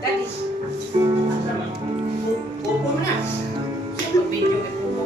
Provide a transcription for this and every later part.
Daddy. Upo na. Sa video kay Pupo.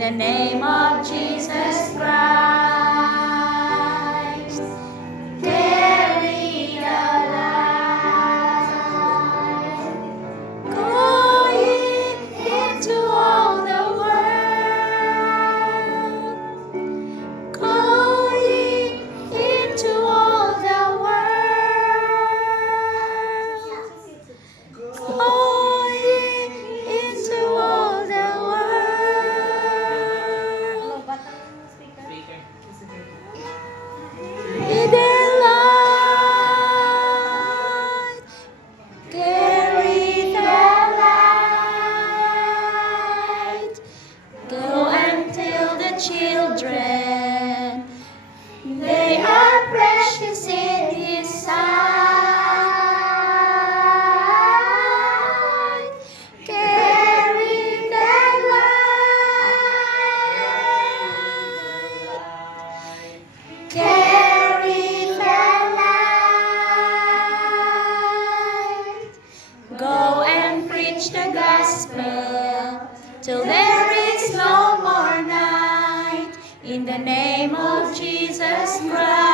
the name of Jesus Christ. Carry the light. Go ye into all the world. Go ye into all the world. Go ye into all the world. Be the light. Carry the light. Go and tell the children they are precious in His sight. Carry the light. Carry the light. Go and preach the gospel till there is no more night. In the name of Jesus Christ.